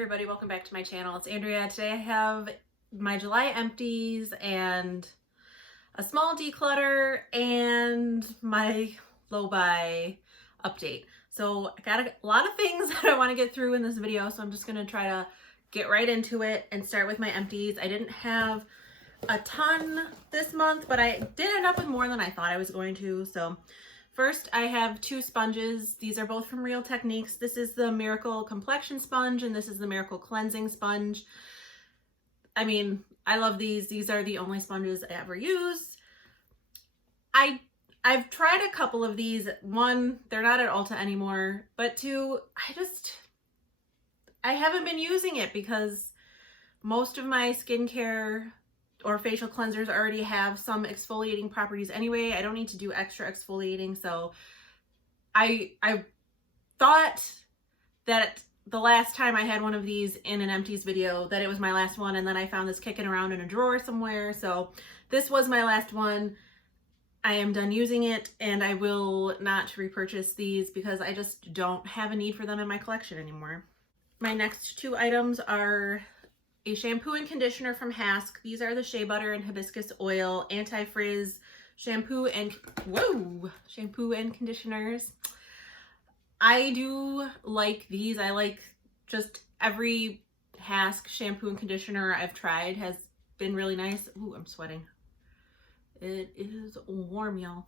everybody, welcome back to my channel. It's Andrea. Today I have my July empties and a small declutter and my low buy update. So I got a lot of things that I want to get through in this video, so I'm just going to try to get right into it and start with my empties. I didn't have a ton this month, but I did end up with more than I thought I was going to. So first, I have two sponges. These are both from Real Techniques. This is the Miracle Complexion Sponge, and this is the Miracle Cleansing Sponge. I mean, I love these. These are the only sponges I ever use. I've tried a couple of these. One, they're not at Ulta anymore, but two, I haven't been using it because most of my skincare or facial cleansers already have some exfoliating properties anyway. I don't need to do extra exfoliating. So I thought that the last time I had one of these in an empties video that it was my last one, and then I found this kicking around in a drawer somewhere. So this was my last one. I am done using it, and I will not repurchase these because I just don't have a need for them in my collection anymore. My next two items are a shampoo and conditioner from Hask. These are the Shea Butter and Hibiscus Oil Anti-Frizz shampoo and conditioners. I do like these. I like just every Hask shampoo and conditioner I've tried has been really nice. Ooh, I'm sweating. It is warm, y'all.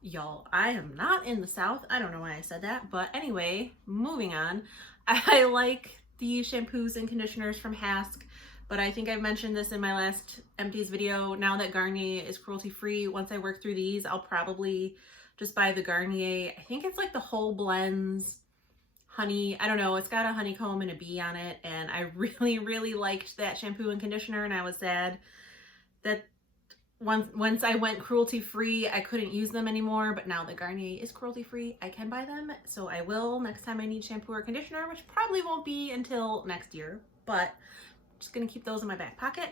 Y'all, I am not in the South. I don't know why I said that, but anyway, moving on. I like the shampoos and conditioners from Hask, but I think I've mentioned this in my last empties video. Now that Garnier is cruelty-free, once I work through these, I'll probably just buy the Garnier. I think it's like the Whole Blends honey. I don't know. It's got a honeycomb and a bee on it, and I really liked that shampoo and conditioner, and I was sad that once I went cruelty-free, I couldn't use them anymore, but now that Garnier is cruelty-free, I can buy them. So I will next time I need shampoo or conditioner, which probably won't be until next year, but I'm just gonna keep those in my back pocket.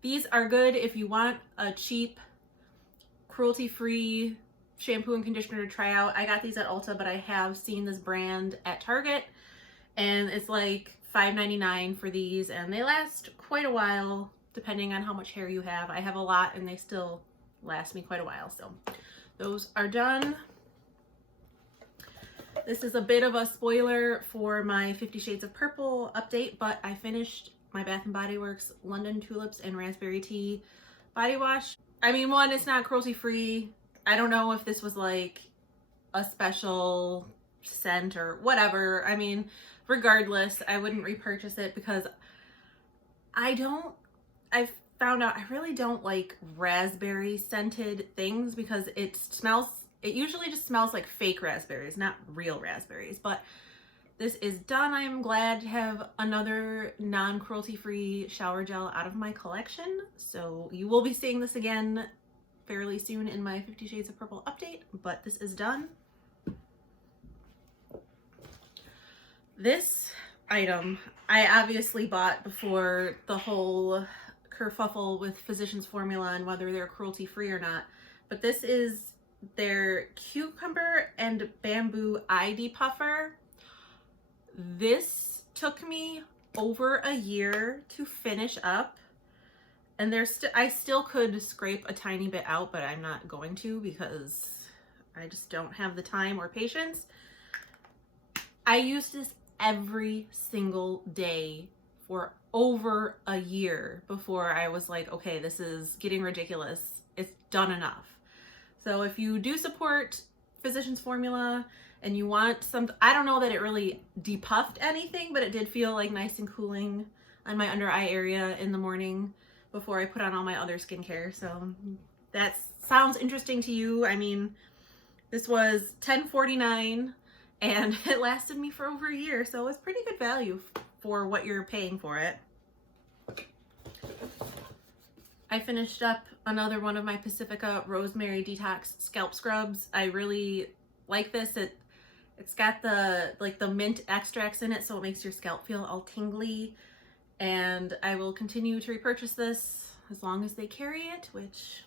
These are good if you want a cheap, cruelty-free shampoo and conditioner to try out. I got these at Ulta, but I have seen this brand at Target, and it's like $5.99 for these, and they last quite a while, depending on how much hair you have. I have a lot and they still last me quite a while. So those are done. This is a bit of a spoiler for my 50 Shades of Purple update, but I finished my Bath & Body Works London Tulips and Raspberry Tea body wash. I mean, one, it's not cruelty free. I don't know if this was like a special scent or whatever. I mean, regardless, I wouldn't repurchase it because I've found out I really don't like raspberry scented things because it usually just smells like fake raspberries, not real raspberries. But this is done. I'm glad to have another non-cruelty free shower gel out of my collection. So you will be seeing this again fairly soon in my 50 Shades of Purple update, but this is done. This item I obviously bought before the whole kerfuffle with Physicians Formula and whether they're cruelty free or not, but this is their cucumber and bamboo eye depuffer. This took me over a year to finish up, and I still could scrape a tiny bit out, but I'm not going to because I just don't have the time or patience. I used this every single day for over a year before I was like, okay, this is getting ridiculous. It's done enough. So if you do support Physicians Formula and you want some, I don't know that it really depuffed anything, but it did feel like nice and cooling on my under eye area in the morning before I put on all my other skincare. So that sounds interesting to you. I mean, this was $10.49 and it lasted me for over a year. So it was pretty good value for what you're paying for it. I finished up another one of my Pacifica Rosemary Detox Scalp Scrubs. I really like this. It's got the mint extracts in it, so it makes your scalp feel all tingly. And I will continue to repurchase this as long as they carry it, which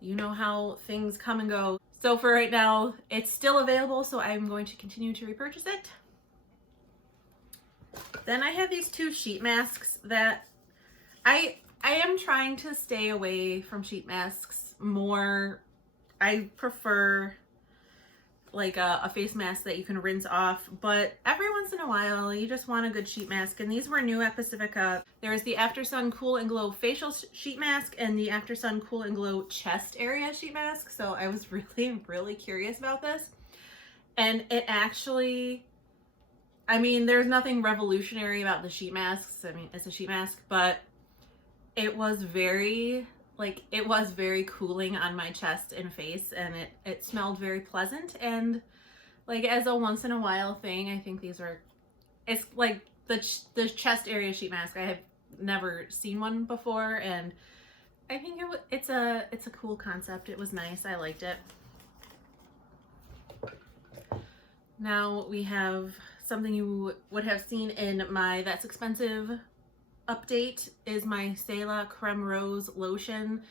you know how things come and go. So for right now, it's still available, so I'm going to continue to repurchase it. Then I have these two sheet masks that I am trying to stay away from sheet masks more. I prefer like a face mask that you can rinse off, but every once in a while you just want a good sheet mask, and these were new at Pacifica. There's the After Sun Cool and Glow facial sheet mask and the After Sun Cool and Glow chest area sheet mask, so I was really curious about this. And it actually, I mean, there's nothing revolutionary about the sheet masks. I mean, it's a sheet mask, but it was very cooling on my chest and face, and it smelled very pleasant. And like, as a once in a while thing, I think these were, it's like the chest area sheet mask. I have never seen one before, and I think it's a cool concept. It was nice. I liked it. Now we have something you would have seen in my That's Expensive update, is my Sala Creme Rose Lotion.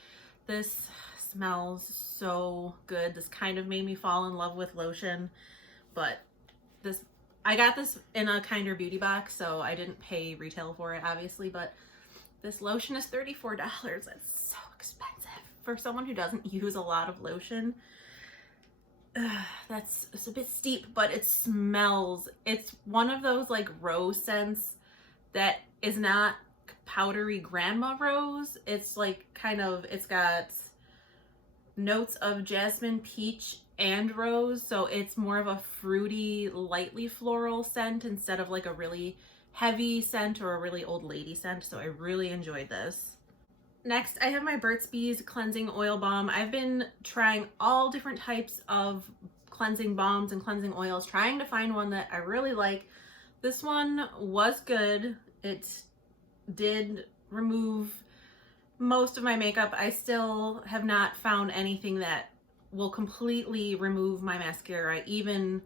This smells so good. This kind of made me fall in love with lotion, but I got this in a Kinder Beauty box, so I didn't pay retail for it, obviously, but this lotion is $34. That's so expensive for someone who doesn't use a lot of lotion. It's a bit steep, but it smells, it's one of those like rose scents that is not powdery grandma rose. It's like it's got notes of jasmine, peach, and rose, so it's more of a fruity, lightly floral scent instead of like a really heavy scent or a really old lady scent, so I really enjoyed this. Next, I have my Burt's Bees Cleansing Oil Balm. I've been trying all different types of cleansing balms and cleansing oils, trying to find one that I really like. This one was good. It did remove most of my makeup. I still have not found anything that will completely remove my mascara, even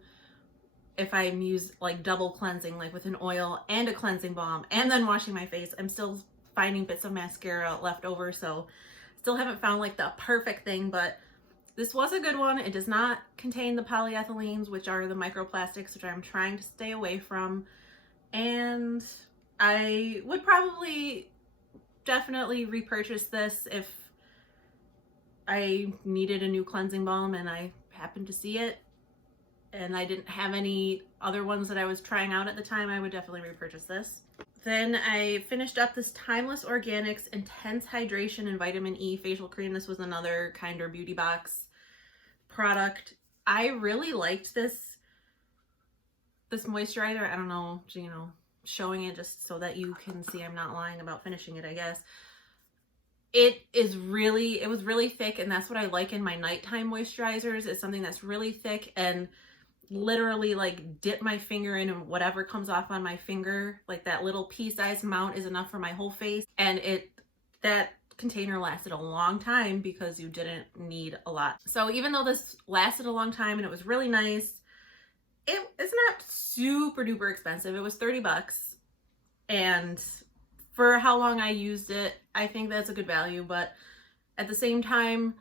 if I use like double cleansing, like with an oil and a cleansing balm and then washing my face. I'm still finding bits of mascara left over, so still haven't found like the perfect thing, but this was a good one. It does not contain the polyethylenes, which are the microplastics, which I'm trying to stay away from, and I would probably definitely repurchase this if I needed a new cleansing balm and I happened to see it and I didn't have any other ones that I was trying out at the time. I would definitely repurchase this. Then I finished up this Timeless Organics Intense Hydration and Vitamin E Facial Cream. This was another Kinder Beauty box product. I really liked this moisturizer. I don't know, showing it just so that you can see I'm not lying about finishing it, I guess. It was really thick, and that's what I like in my nighttime moisturizers, is something that's really thick and literally like dip my finger in and whatever comes off on my finger, like that little pea-sized amount is enough for my whole face. And that container lasted a long time because you didn't need a lot. So even though this lasted a long time and it was really nice, it's not super duper expensive. It was 30 bucks, and for how long I used it, I think that's a good value. But at the same time,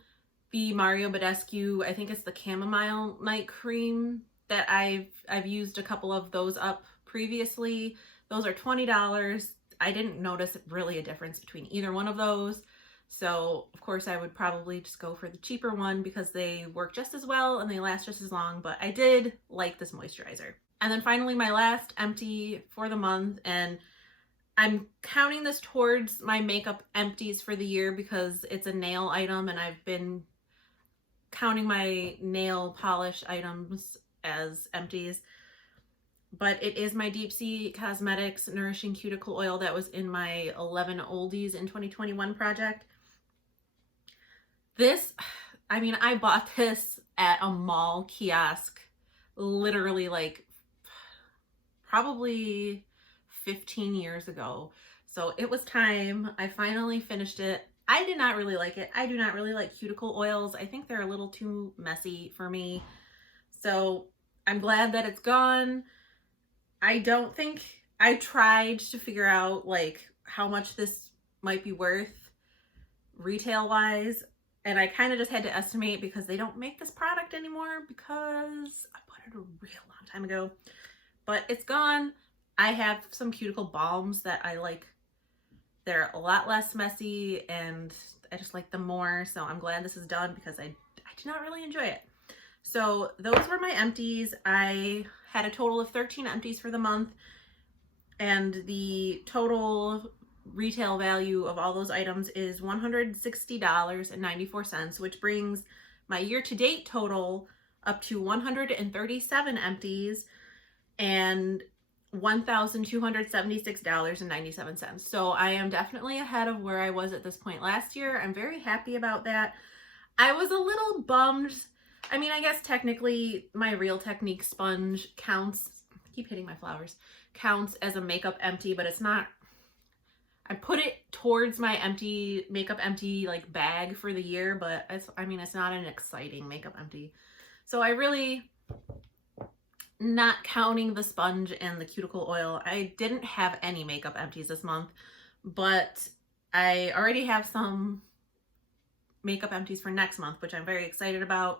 the Mario Badescu, I think it's the Chamomile Night Cream, that I've used a couple of those up previously. Those are $20. I didn't notice really a difference between either one of those. So of course I would probably just go for the cheaper one because they work just as well and they last just as long, but I did like this moisturizer. And then finally my last empty for the month, and I'm counting this towards my makeup empties for the year because it's a nail item, and I've been counting my nail polish items as empties. But it is my Deep Sea Cosmetics Nourishing Cuticle Oil that was in my 11 Oldies in 2021 project. This, I mean, I bought this at a mall kiosk literally like probably 15 years ago. So it was time. I finally finished it. I did not really like it. I do not really like cuticle oils. I think they're a little too messy for me. So I'm glad that it's gone. I tried to figure out like how much this might be worth retail wise, and I kind of just had to estimate because they don't make this product anymore because I bought it a real long time ago. But it's gone. I have some Cuticle balms that I like. They're a lot less messy and I just like them more. So I'm glad this is done because I did not really enjoy it. So those were my empties. I had a total of 13 empties for the month, and the total retail value of all those items is $160.94, which brings my year-to-date total up to 137 empties and $1,276.97. So I am definitely ahead of where I was at this point last year. I'm very happy about that. I was a little bummed. I mean, I guess technically my Real Technique sponge counts, I keep hitting my flowers, counts as a makeup empty, but it's not. I put it towards my empty, makeup empty like bag for the year, but it's not an exciting makeup empty. So I really, not counting the sponge and the cuticle oil, I didn't have any makeup empties this month, but I already have some makeup empties for next month, which I'm very excited about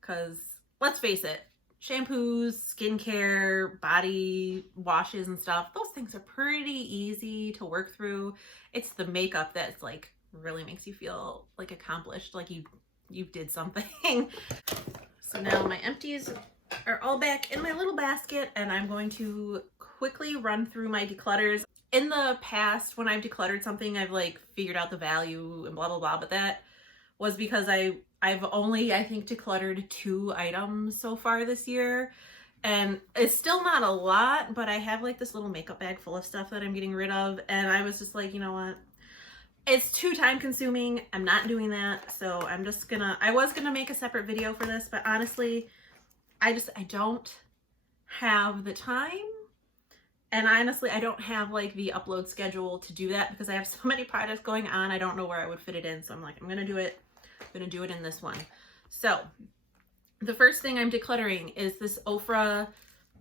because let's face it, shampoos, skincare, body washes and stuff, those things are pretty easy to work through. It's the makeup that's like really makes you feel like accomplished, like you did something. So now my empties are all back in my little basket, and I'm going to quickly run through my declutters. In the past, when I've decluttered something, I've like figured out the value and blah blah blah, but that was because I've only, I think, decluttered 2 items so far this year, and it's still not a lot, but I have like this little makeup bag full of stuff that I'm getting rid of, and I was just like, you know what, it's too time consuming. I'm not doing that. So I'm just gonna, I was gonna make a separate video for this, but honestly, I don't have the time. And honestly, I don't have like the upload schedule to do that because I have so many projects going on. I don't know where I would fit it in. So I'm like, I'm gonna do it in this one. So the first thing I'm decluttering is this Ofra,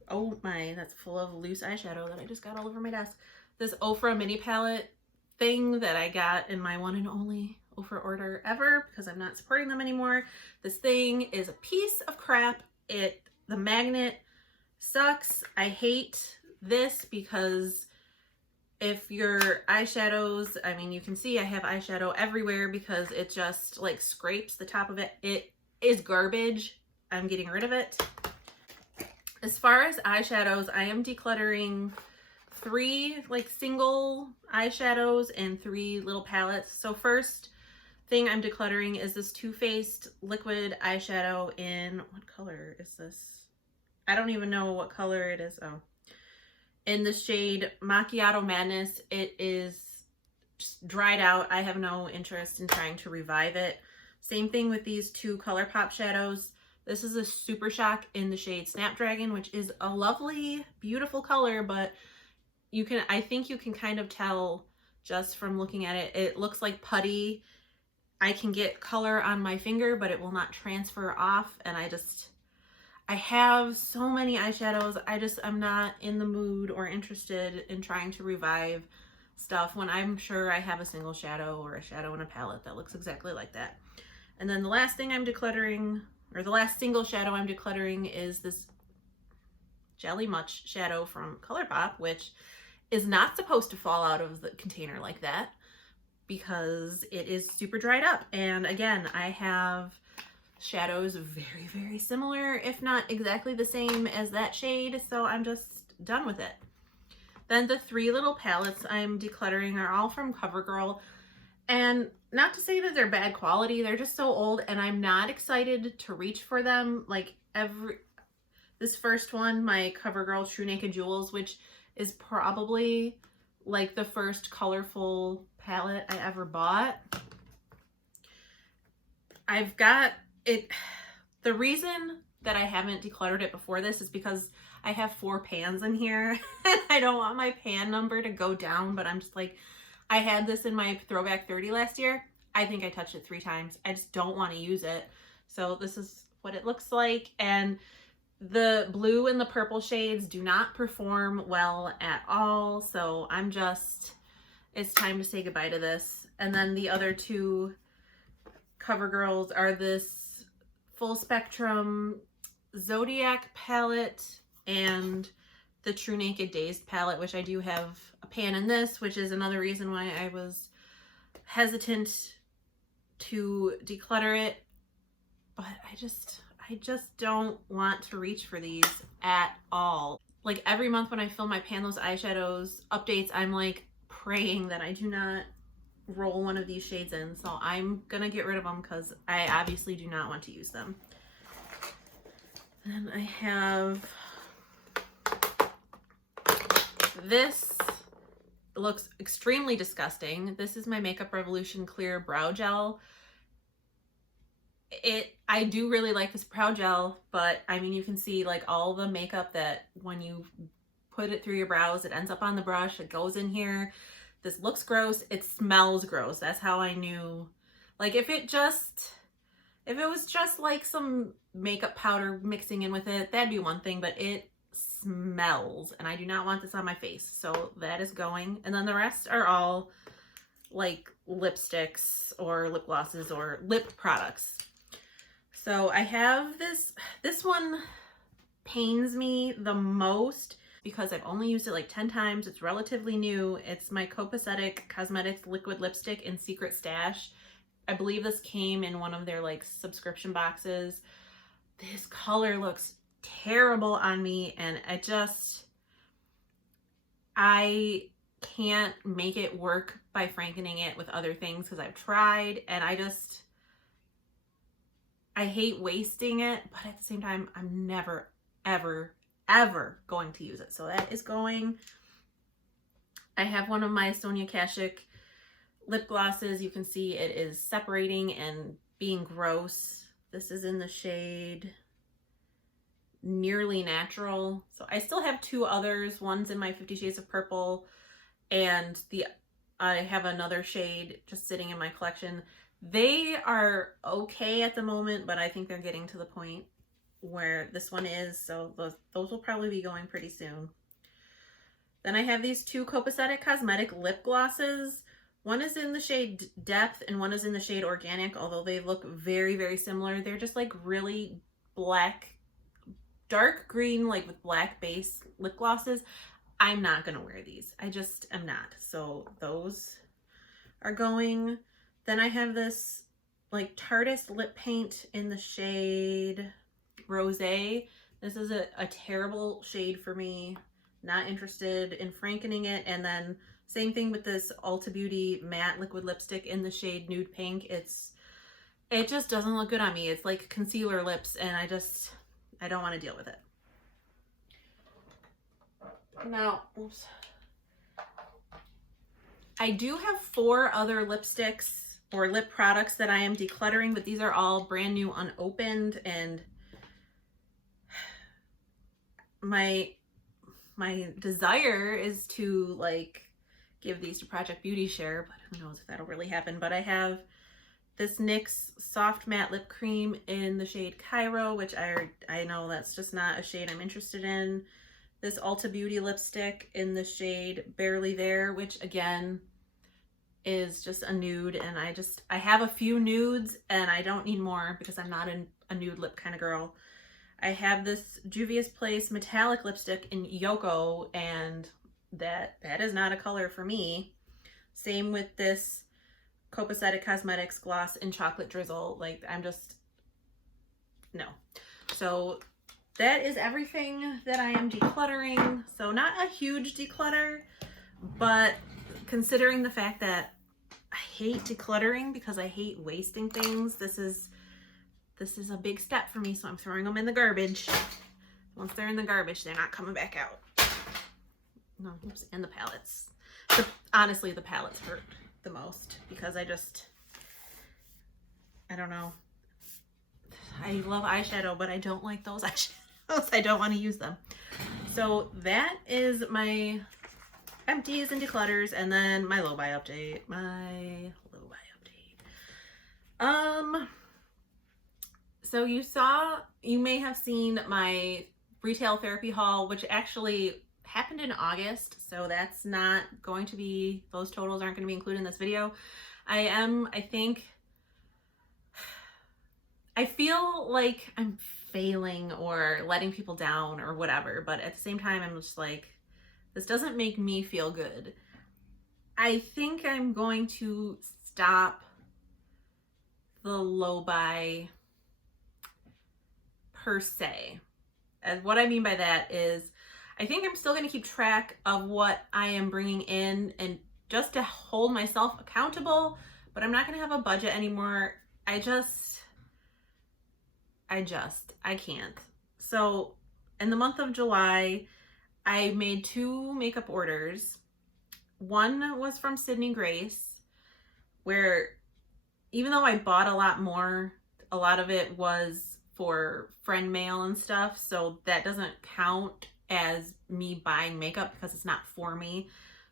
oh my, that's full of loose eyeshadow that I just got all over my desk. This Ofra mini palette thing that I got in my one and only Ofra order ever because I'm not supporting them anymore. This thing is a piece of crap. The magnet sucks. I hate this because if your eyeshadows, I mean, you can see I have eyeshadow everywhere because it just like scrapes the top of it. It is garbage. I'm getting rid of it. As far as eyeshadows, I am decluttering 3 like single eyeshadows and 3 little palettes. So first thing I'm decluttering is this Too Faced liquid eyeshadow in, what color is this? I don't even know what color it is. Oh, in the shade Macchiato Madness. It is just dried out. I have no interest in trying to revive it. Same thing with these 2 ColourPop shadows. This is a Super Shock in the shade Snapdragon, which is a lovely, beautiful color, but I think you can kind of tell just from looking at it. It looks like putty. I can get color on my finger, but it will not transfer off. And I have so many eyeshadows. I'm not in the mood or interested in trying to revive stuff when I'm sure I have a single shadow or a shadow in a palette that looks exactly like that. And then the last thing I'm decluttering, or the last single shadow I'm decluttering, is this Jelly Much shadow from ColourPop, which is not supposed to fall out of the container like that because it is super dried up. And again, I have shadows very, very similar, if not exactly the same as that shade, so I'm just done with it. Then the 3 little palettes I'm decluttering are all from Covergirl, and not to say that they're bad quality, they're just so old and I'm not excited to reach for them. Like this first one, my Covergirl True Naked Jewels, which is probably like the first colorful palette I ever bought. I've got it. The reason that I haven't decluttered it before this is because I have 4 pans in here and I don't want my pan number to go down, but I'm just like, I had this in my Throwback 30 last year. I think I touched it 3 times. I just don't want to use it. So this is what it looks like. And the blue and the purple shades do not perform well at all. So it's time to say goodbye to this. And then the other 2 CoverGirls are this Full Spectrum Zodiac palette and the True Naked Dazed palette, which I do have a pan in this, which is another reason why I was hesitant to declutter it. But I just don't want to reach for these at all. Like every month when I fill my pan those eyeshadows updates, I'm like praying that I do not roll one of these shades in. So I'm gonna get rid of them because I obviously do not want to use them. Then I have this. It looks extremely disgusting. This is my Makeup Revolution Clear Brow Gel. I do really like this brow gel, but I mean, you can see like all the makeup that when you put it through your brows, it ends up on the brush, it goes in here. This looks gross. It smells gross. That's how I knew. Like if it was just like some makeup powder mixing in with it, that'd be one thing, but it smells and I do not want this on my face. So that is going. And then the rest are all like lipsticks or lip glosses or lip products. So I have this one pains me the most because I've only used it like 10 times. It's relatively new. It's my Copacetic Cosmetics Liquid Lipstick in Secret Stash. I believe this came in one of their like subscription boxes. This color looks terrible on me and I can't make it work by frankening it with other things because I've tried and I hate wasting it, but at the same time, I'm never, ever, ever going to use it. So that is going. I have one of my Sonia Kashuk lip glosses. You can see it is separating and being gross. This is in the shade Nearly Natural. So I still have two others. One's in my 50 Shades of Purple and I have another shade just sitting in my collection. They are okay at the moment, but I think they're getting to the point where this one is. So those will probably be going pretty soon. Then I have these two Copacetic Cosmetic lip glosses. One is in the shade Depth and one is in the shade Organic, although they look very, very similar. They're just like really black, dark green, like with black base lip glosses. I'm not going to wear these. I just am not. So those are going. Then I have this like Tarteist lip paint in the shade Rosé. This is a terrible shade for me. Not interested in frankening it. And then same thing with this Ulta Beauty matte liquid lipstick in the shade Nude Pink. It just doesn't look good on me. It's like concealer lips and I don't want to deal with it. Now, oops. I do have 4 other lipsticks or lip products that I am decluttering, but these are all brand new unopened, and my desire is to like give these to Project Beauty Share, but who knows if that'll really happen. But I have this NYX Soft Matte Lip Cream in the shade Cairo, which I know that's just not a shade I'm interested in. This Ulta Beauty lipstick in the shade Barely There, which again is just a nude, and I have a few nudes and I don't need more because I'm not a nude lip kind of girl. I have this Juvia's Place metallic lipstick in Yoko, and that is not a color for me. Same with this Copacetic Cosmetics gloss in Chocolate Drizzle. Like no. So that is everything that I am decluttering. So not a huge declutter, but considering the fact that I hate decluttering because I hate wasting things, this is a big step for me, so I'm throwing them in the garbage. Once they're in the garbage, they're not coming back out. No, oops, and the palettes. Honestly, the palettes hurt the most because I don't know. I love eyeshadow, but I don't like those eyeshadows. I don't want to use them. So that is my empties and declutters, and then my low buy update. So you may have seen my retail therapy haul, which actually happened in August. So that's not going to be, those totals aren't going to be included in this video. I I feel like I'm failing or letting people down or whatever, but at the same time, I'm just like, this doesn't make me feel good. I think I'm going to stop the low buy per se. And what I mean by that is, I think I'm still going to keep track of what I am bringing in and just to hold myself accountable, but I'm not going to have a budget anymore. I can't. So in the month of July, I made 2 makeup orders. One was from Sydney Grace, where even though I bought a lot more, a lot of it was for friend mail and stuff, so that doesn't count as me buying makeup because it's not for me.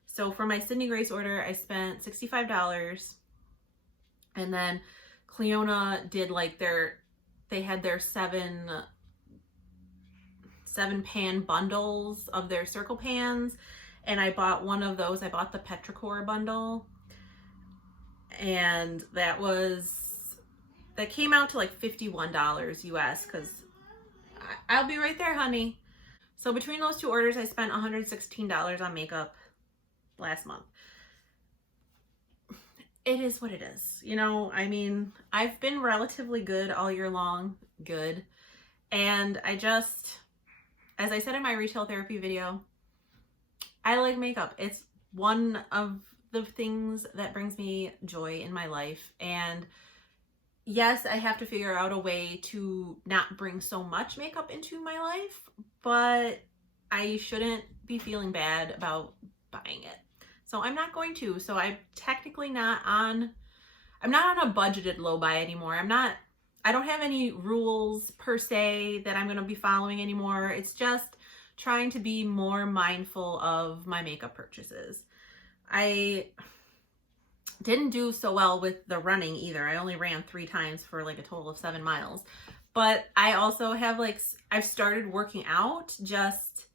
So for my Sydney Grace order, I spent $65. And then Cleona did like they had their 7 pan bundles of their circle pans, and I bought one of those. I bought the Petrichor bundle, and that came out to like $51 US, because I'll be right there, honey. So between those 2 orders, I spent $116 on makeup last month. It is what it is. You know, I mean, I've been relatively good all year long. Good. And I just, as I said in my retail therapy video, I like makeup. It's one of the things that brings me joy in my life. And yes, I have to figure out a way to not bring so much makeup into my life, but I shouldn't be feeling bad about buying it. So I'm not going to. So I'm technically not on a budgeted low buy anymore. I don't have any rules per se that I'm going to be following anymore. It's just trying to be more mindful of my makeup purchases. I didn't do so well with the running either. I only ran 3 times for like a total of 7 miles. But I also have I've started working out, just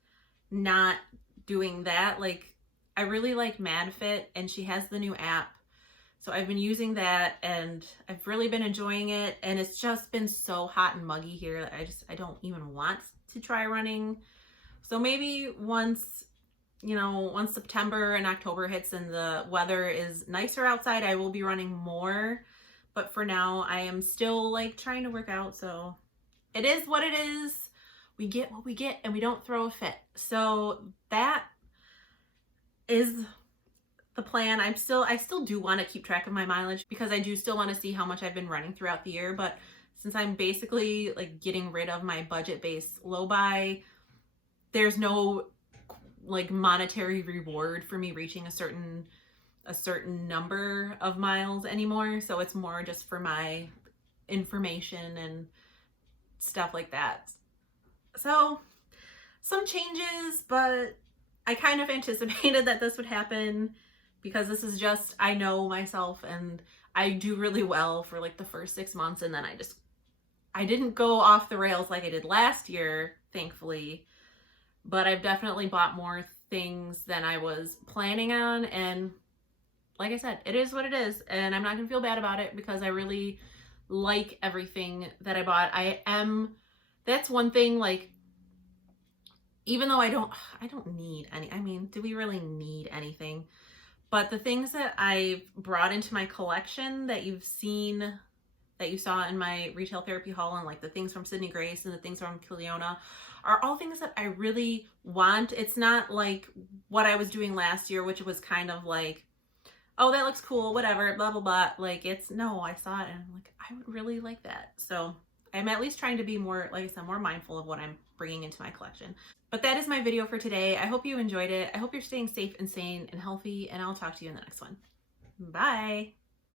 not doing that. Like, I really like MadFit, and she has the new app. So I've been using that, and I've really been enjoying it. And it's just been so hot and muggy here that I don't even want to try running. So maybe once September and October hits and the weather is nicer outside, I will be running more. But for now, I am still like trying to work out. So it is what it is. We get what we get, and we don't throw a fit. So that is the plan. I still do want to keep track of my mileage, because I do still want to see how much I've been running throughout the year. But since I'm basically like getting rid of my budget-based low buy, there's no like monetary reward for me reaching a certain number of miles anymore. So it's more just for my information and stuff like that. So some changes, but I kind of anticipated that this would happen, because this is just, I know myself, and I do really well for like the first 6 months, and then I didn't go off the rails like I did last year, thankfully, but I've definitely bought more things than I was planning on. And like I said, it is what it is, and I'm not gonna feel bad about it, because I really like everything that I bought. That's one thing, like, even though I don't need any, I mean, do we really need anything? But the things that I've brought into my collection that you saw in my retail therapy haul, and like the things from Sydney Grace and the things from Cleona, are all things that I really want. It's not like what I was doing last year, which was kind of like, oh, that looks cool, whatever, blah, blah, blah. Like, no, I saw it and I'm like, I would really like that. So I'm at least trying to be more, like I said, more mindful of what I'm bringing into my collection. But that is my video for today. I hope you enjoyed it. I hope you're staying safe and sane and healthy, and I'll talk to you in the next one. Bye.